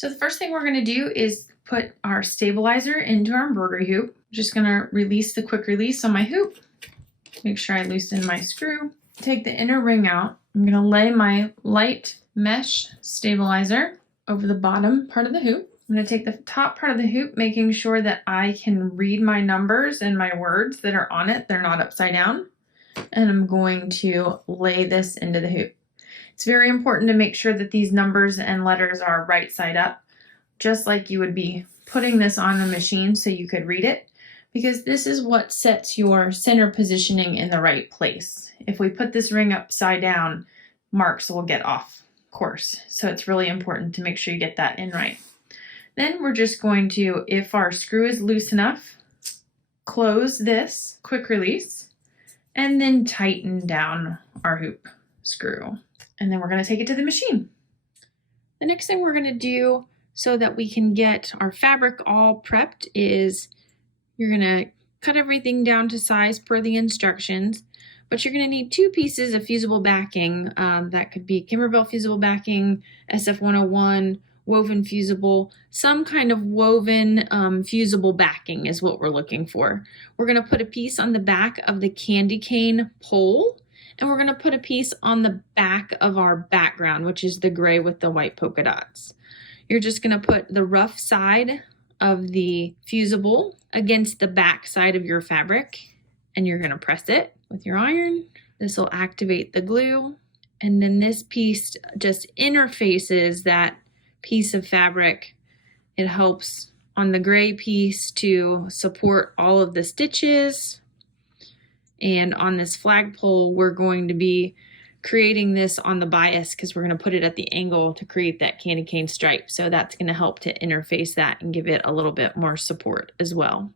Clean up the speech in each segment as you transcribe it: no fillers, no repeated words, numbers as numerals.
So the first thing we're going to do is put our stabilizer into our embroidery hoop. I'm just going to release the quick release on my hoop. Make sure I loosen my screw. Take the inner ring out. I'm going to lay my light mesh stabilizer over the bottom part of the hoop. I'm going to take the top part of the hoop, making sure that I can read my numbers and my words that are on it. They're not upside down. And I'm going to lay this into the hoop. It's very important to make sure that these numbers and letters are right side up, just like you would be putting this on a machine so you could read it, because this is what sets your center positioning in the right place. If we put this ring upside down, marks will get off course. So it's really important to make sure you get that in right. Then we're just going to, if our screw is loose enough, close this quick release and then tighten down our hoop screw. And then we're going to take it to the machine. The next thing we're going to do so that we can get our fabric all prepped is you're going to cut everything down to size per the instructions, but you're going to need 2 pieces of fusible backing. That could be Kimberbell fusible backing, SF101, woven fusible, some kind of woven fusible backing is what we're looking for. We're going to put a piece on the back of the candy cane pole, and we're going to put a piece on the back of our background, which is the gray with the white polka dots. You're just going to put the rough side of the fusible against the back side of your fabric, and you're going to press it with your iron. This will activate the glue, and then this piece just interfaces that piece of fabric. It helps on the gray piece to support all of the stitches, and on this flagpole we're going to be creating this on the bias because we're going to put it at the angle to create that candy cane stripe. So that's going to help to interface that and give it a little bit more support as well.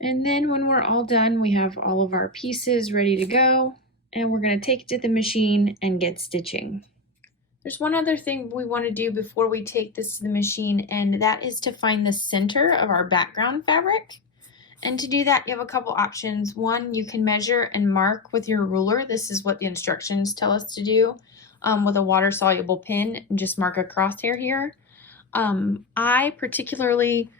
And then when we're all done, we have all of our pieces ready to go, and we're going to take it to the machine and get stitching. There's one other thing we want to do before we take this to the machine, and that is to find the center of our background fabric. And to do that, you have a couple options. One, you can measure and mark with your ruler. This is what the instructions tell us to do with a water-soluble pin, and just mark a crosshair here. I particularly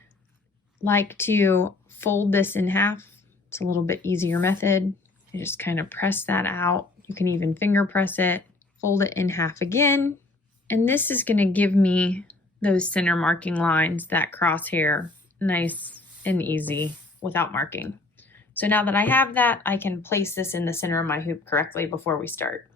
like to fold this in half. It's a little bit easier method. You just kind of press that out. You can even finger press it. Fold it in half again, and this is going to give me those center marking lines, that crosshair, nice and easy without marking. So now that I have that, I can place this in the center of my hoop correctly before we start.